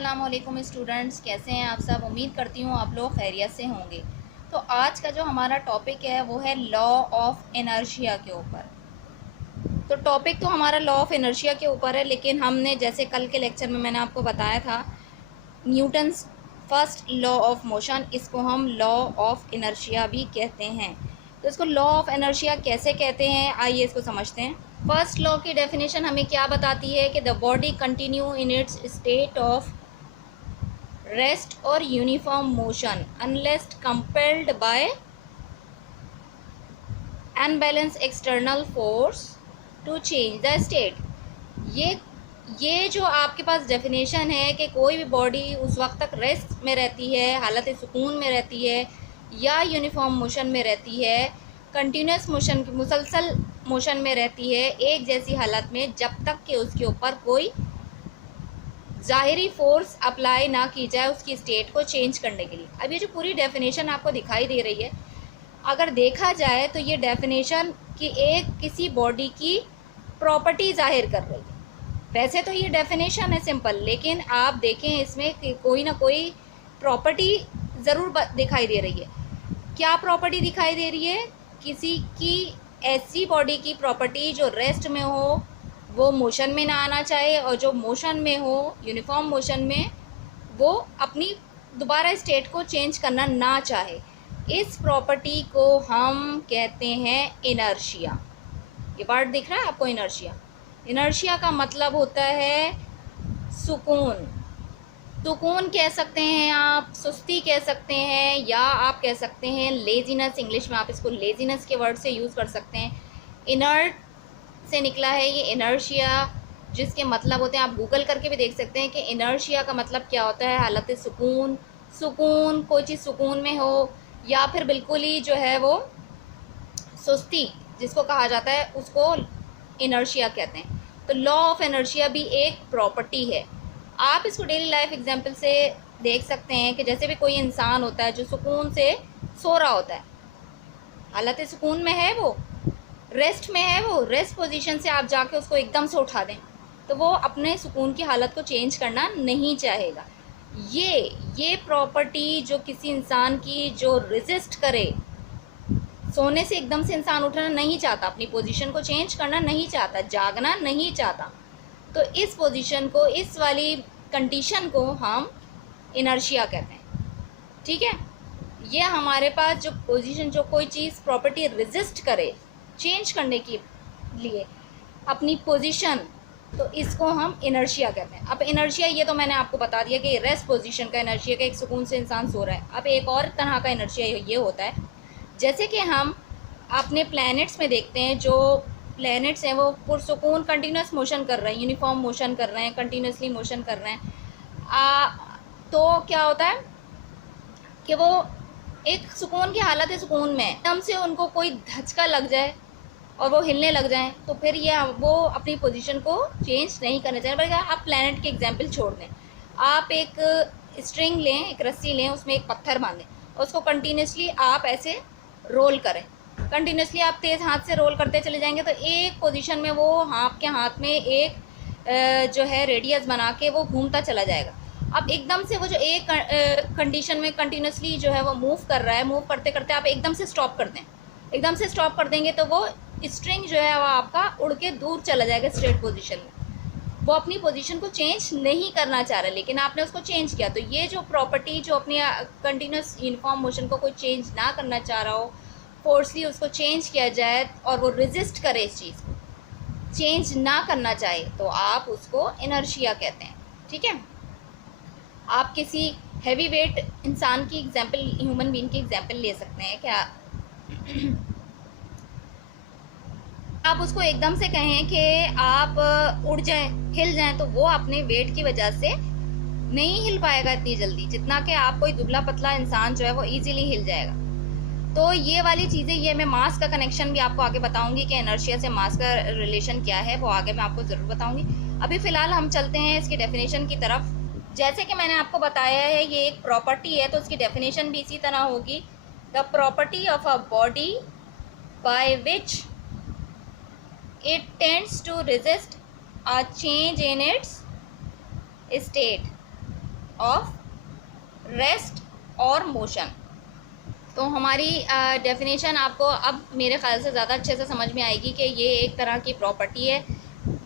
अस्सलाम वालेकुम स्टूडेंट्स, कैसे हैं आप सब। उम्मीद करती हूँ आप लोग खैरियत से होंगे। तो आज का जो हमारा टॉपिक है वो है लॉ ऑफ इनर्शिया के ऊपर। तो टॉपिक तो हमारा लॉ ऑफ इनर्शिया के ऊपर है, लेकिन हमने जैसे कल के लेक्चर में मैंने आपको बताया था Newton's first law of motion, इसको हम लॉ ऑफ इनर्शिया भी कहते हैं। तो इसको लॉ ऑफ इनर्शिया कैसे कहते हैं, आइए इसको समझते हैं। फर्स्ट लॉ की डेफिनेशन हमें क्या बताती है कि the body continue in its state of rest और uniform motion unless compelled by unbalance external force to change the state. ये जो आपके पास डेफिनेशन है कि कोई भी बॉडी उस वक्त तक रेस्ट में रहती है, हालत सुकून में रहती है या यूनिफॉर्म मोशन में रहती है, कंटिन्यूस मोशन मुसलसल मोशन में रहती है एक जैसी हालत में, जब तक कि उसके ऊपर कोई ज़ाहिरी फोर्स अप्लाई ना की जाए उसकी स्टेट को चेंज करने के लिए। अब ये जो पूरी डेफिनेशन आपको दिखाई दे रही है, अगर देखा जाए तो ये डेफिनेशन कि एक किसी बॉडी की प्रॉपर्टी जाहिर कर रही है। वैसे तो ये डेफिनेशन है सिंपल, लेकिन आप देखें इसमें कि कोई ना कोई प्रॉपर्टी ज़रूर दिखाई दे रही है। क्या प्रॉपर्टी दिखाई दे रही है? किसी की ऐसी बॉडी की प्रॉपर्टी जो रेस्ट में हो वो मोशन में ना आना चाहे, और जो मोशन में हो यूनिफॉर्म मोशन में वो अपनी दोबारा स्टेट को चेंज करना ना चाहे। इस प्रॉपर्टी को हम कहते हैं इनर्शिया। ये वर्ड दिख रहा है आपको, इनर्शिया। इनर्शिया का मतलब होता है सुकून। सुकून कह सकते हैं आप, सुस्ती कह सकते हैं, या आप कह सकते हैं लेजीनेस। इंग्लिश में आप इसको लेजीनेस के वर्ड से यूज़ कर सकते हैं। इनर्ट से निकला है ये इनर्शिया, जिसके मतलब होते हैं, आप गूगल करके भी देख सकते हैं कि इनर्शिया का मतलब क्या होता है। हालत सुकून, सुकून कोई चीज़ सुकून में हो, या फिर बिल्कुल ही जो है वो सुस्ती जिसको कहा जाता है, उसको इनर्शिया कहते हैं। तो लॉ ऑफ इनर्शिया भी एक प्रॉपर्टी है। आप इसको डेली लाइफ एग्जाम्पल से देख सकते हैं कि जैसे भी कोई इंसान होता है जो सुकून से सो रहा होता है, हालत सुकून में है, वो रेस्ट में है, वो रेस्ट पोजीशन से आप जाके उसको एकदम से उठा दें तो वो अपने सुकून की हालत को चेंज करना नहीं चाहेगा। ये प्रॉपर्टी जो किसी इंसान की जो रेजिस्ट करे, सोने से एकदम से इंसान उठना नहीं चाहता, अपनी पोजीशन को चेंज करना नहीं चाहता, जागना नहीं चाहता, तो इस पोजीशन को, इस वाली कंडीशन को हम इनर्शिया कहते हैं। ठीक है, ये हमारे पास जो पोजीशन, जो कोई चीज़ प्रॉपर्टी रेजिस्ट करे चेंज करने के लिए अपनी पोजीशन, तो इसको हम इनर्शिया कहते हैं। अब इनर्शिया, ये तो मैंने आपको बता दिया कि रेस्ट पोजीशन का इनर्शिया का, एक सुकून से इंसान सो रहा है। अब एक और तरह का इनर्शिया ये होता है, जैसे कि हम अपने प्लैनेट्स में देखते हैं, जो प्लैनेट्स हैं वो पुरसुकून कंटिन्यूस मोशन कर रहे हैं, यूनिफॉर्म मोशन कर रहे हैं, कंटिन्यूसली मोशन कर रहे हैं। तो क्या होता है कि वो एक सुकून की हालत है, सुकून में एकदम से उनको कोई धचका लग जाए और वो हिलने लग जाएं, तो फिर ये वो अपनी पोजीशन को चेंज नहीं करना चाहिए। बल्कि आप प्लैनेट के एग्जांपल छोड़ दें, आप एक स्ट्रिंग लें, एक रस्सी लें, उसमें एक पत्थर बांधें और उसको कंटिन्यूसली आप ऐसे रोल करें। कंटिन्यूसली आप तेज़ हाथ से रोल करते चले जाएंगे तो एक पोजीशन में वो आपके हाथ में एक जो है रेडियस बना के वो घूमता चला जाएगा। अब एकदम से वो जो एक कंडीशन में कंटिन्यूसली जो है वो मूव कर रहा है, मूव करते करते आप एकदम से स्टॉप कर दें, एकदम से स्टॉप कर देंगे तो वो स्ट्रिंग जो है वो आपका उड़ के दूर चला जाएगा स्ट्रेट पोजीशन में। वो अपनी पोजीशन को चेंज नहीं करना चाह रहा, लेकिन आपने उसको चेंज किया। तो ये जो प्रॉपर्टी जो अपनी कंटिन्यूस यूनिफॉर्म मोशन को कोई चेंज ना करना चाह रहा हो, फोर्सली उसको चेंज किया जाए और वो रेजिस्ट करे, इस चीज़ को चेंज ना करना चाहे, तो आप उसको इनर्शिया कहते हैं। ठीक है, आप किसी हैवी वेट इंसान की एग्जाम्पल, ह्यूमन बीइंग की एग्जाम्पल ले सकते हैं। क्या आप उसको एकदम से कहें कि आप उड़ जाएं, हिल जाएं, तो वो अपने वेट की वजह से नहीं हिल पाएगा इतनी जल्दी, जितना कि आप कोई दुबला पतला इंसान जो है वो इजीली हिल जाएगा। तो ये वाली चीज़ें, ये मैं मास का कनेक्शन भी आपको आगे बताऊंगी कि इनर्शिया से मास का रिलेशन क्या है, वो आगे मैं आपको ज़रूर बताऊंगी। अभी फ़िलहाल हम चलते हैं इसकी डेफिनेशन की तरफ। जैसे कि मैंने आपको बताया है ये एक प्रॉपर्टी है, तो उसकी डेफिनेशन भी इसी तरह होगी। The property of a body by which it tends to resist a change in its state। Of rest और मोशन। तो हमारी डेफिनेशन आपको अब मेरे ख्याल से ज़्यादा अच्छे से समझ में आएगी कि ये एक तरह की प्रॉपर्टी है,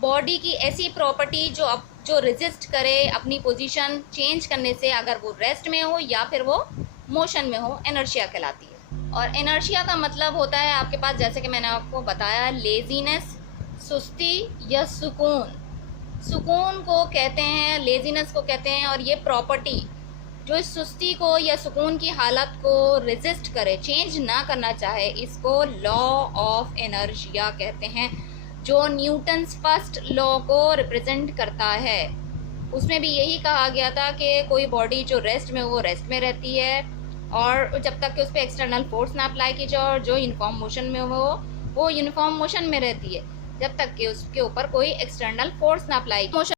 बॉडी की ऐसी प्रॉपर्टी जो रेजिस्ट करे अपनी पोजीशन चेंज करने से, अगर वो रेस्ट में हो या फिर वो मोशन में हो, इनर्शिया कहलाती है। और इनर्शिया का मतलब होता है आपके पास, जैसे कि मैंने आपको बताया, लेजीनेस, सुस्ती या सुकून। सुकून को कहते हैं, लेजीनेस को कहते हैं, और ये प्रॉपर्टी जो इस सुस्ती को या सुकून की हालत को रेजिस्ट करे, चेंज ना करना चाहे, इसको लॉ ऑफ इनर्शिया कहते हैं, जो न्यूटन्स फर्स्ट लॉ को रिप्रेजेंट करता है। उसमें भी यही कहा गया था कि कोई बॉडी जो रेस्ट में, वो रेस्ट में रहती है, और जब तक कि उस पर एक्सटर्नल फोर्स ना अप्लाई की जाए, और जो यूनिफॉर्म मोशन में हो वो यूनिफॉर्म मोशन में रहती है, जब तक कि उसके ऊपर कोई एक्सटर्नल फोर्स ना अप्लाई मोशन